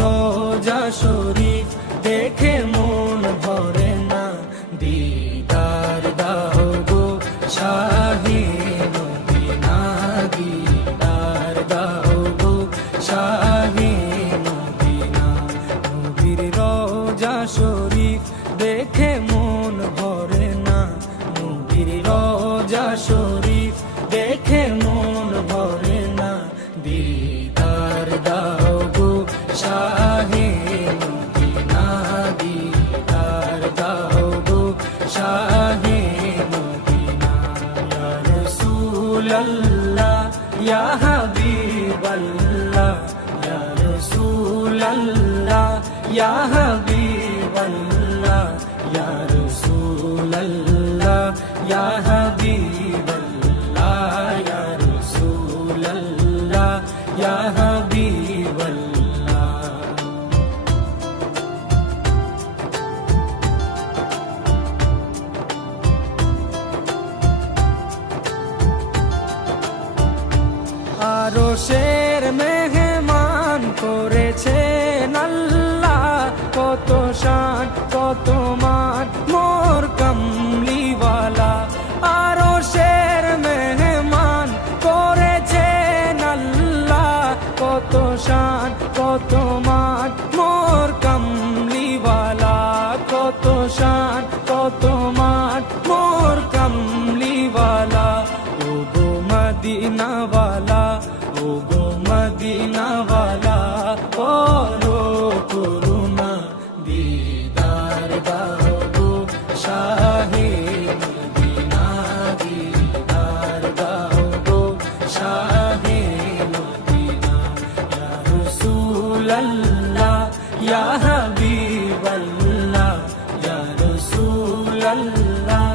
রোজা শরীফ দেখে মন ভরে না, দিদার দাও গো শাহে মদিনা, দিদার দাও গো শাহে মদিনা। নবীর রোজা শরীফ দেখে মন ভরে না, নবীর রোজা শরীফ দেখে মন ভরে না, দিদার দাও গো শাহে মদিনা, দিদার দাও গো শাহে মদিনা। ইয়া রাসূলাল্লাহ ইয়া হাবিবাল্লাহ, ইয়া রাসূলাল্লাহ ইয়া হাবিবাল্লাহ, ইয়া রাসূলাল্লাহ ইয়া হাবিবাল্লাহ, ইয়া রাসূলাল্লাহ ইয়া হাবিবাল্লাহ। আরশের মেহমান করেছেন আল্লাহ, কত শান কত মান মোর কামলিওয়ালা। আরশের মেহমান করেছেন আল্লাহ, কত শান কত মান মোর কামলিওয়ালা, কত শান কত মান মোর কামলিওয়ালা। ও গো মদিনাওয়ালা, ও গো মদিনাওয়ালা, করো করুণা, দিদার দাও গো শাহে মদিনা, দিদার দাও গো শাহে মদিনা। ইয়া রাসূলাল্লাহ ইয়া হাবিবাল্লাহ, ইয়া রাসূলাল্লাহ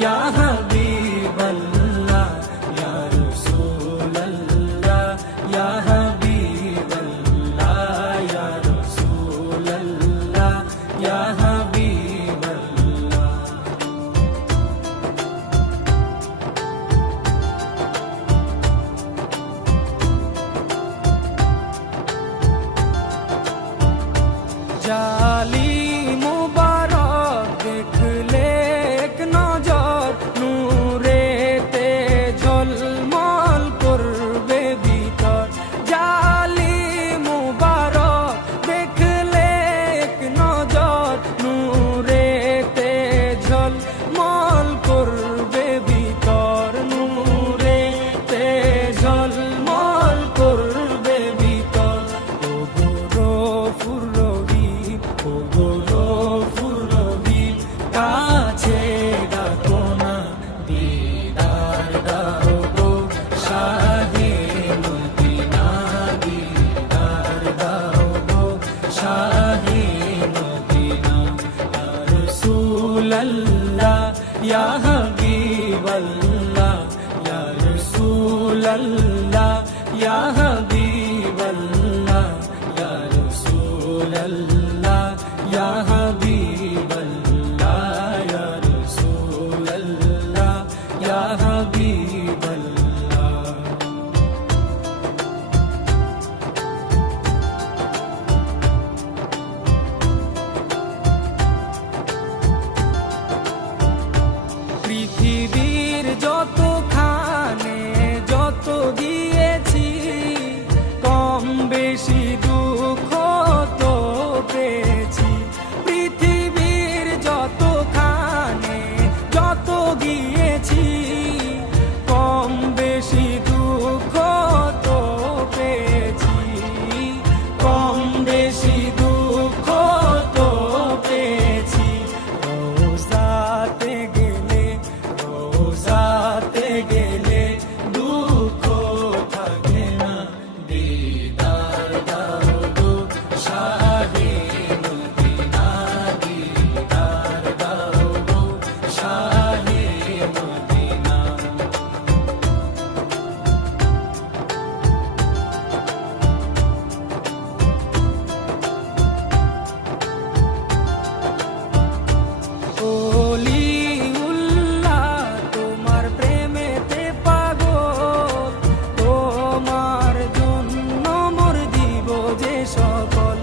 ইয়া হাবিবাল্লাহ, ইয়া রাসূলাল্লাহ ইয়া হাবিবাল্লাহ, ইয়া রাসূলাল্লাহ ইয়া হাবিবাল্লাহ। জালি মুবারক দেখলে এক নজর, নূরেতে ঝলমল করবে ভিতর। জালি মুবারক দেখলে এক নজর, নূরেতে ঝলমল করবে ভিতর, নূরেতে ঝলমল করবে ভিতর। ও গো গফুর রহিম, ও গো গফুর রহিম, কাছে ডাকো না, দিদার দাও গো শাহে মদিনা, দিদার দাও গো শাহে মদিনা। ইয়া রাসূলাল্লাহ ইয়া হাবিবাল্লাহ, ইয়া রাসূলাল্লাহ ইয়া হাবিবাল্লাহ, ইয়া রাসূলাল্লাহ ইয়া হাবিবাল্লাহ, ইয়া রাসূলাল্লাহ ইয়া হাবিবাল্লাহ। পৃথিবীর যতখানে যত গিয়েছি, কম বেশি দুঃখ তো পেয়েছি। পৃথিবীর যতখানে যত গিয়েছি, কম বেশি দুঃখ তো পেয়েছি, কম বেশি দুঃখ তো পেয়েছি। রোজাতে গেলে, রোজাতে গেলে দুঃখ থাকে না, দিদার দাও গো শাহে মদিনা, দিদার দাও গো শাহে মদিনা। ওলিউল্লাহ তোমার প্রেমেতে পাগল, তোমার জন্য মোর দিব যে সকল।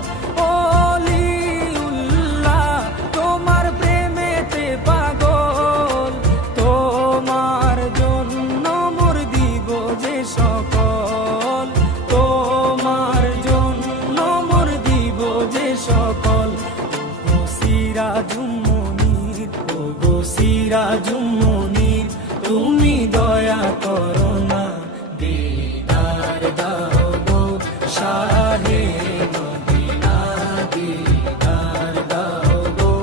সিরাজুম মুনির, ও গো সিরাজুম মুনির, তুমি দয়া করো না, দিদার দাও গো শাহে মদিনা, দিদার দাও গো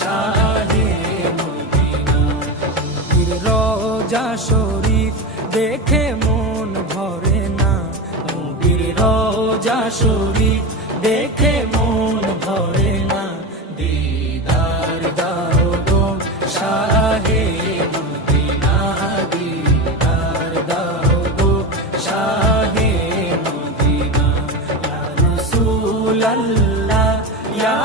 শাহে মদিনা। নবীর রওজা শরীফ দেখে মন ভরে না, নবীর রওজা শরীফ দেখে মন ভরে না, দিদার দাও গো শাহে মদিনা, দিদার দাও গো শাহে মদিনা। ইয়া রাসূলাল্লাহ ইয়া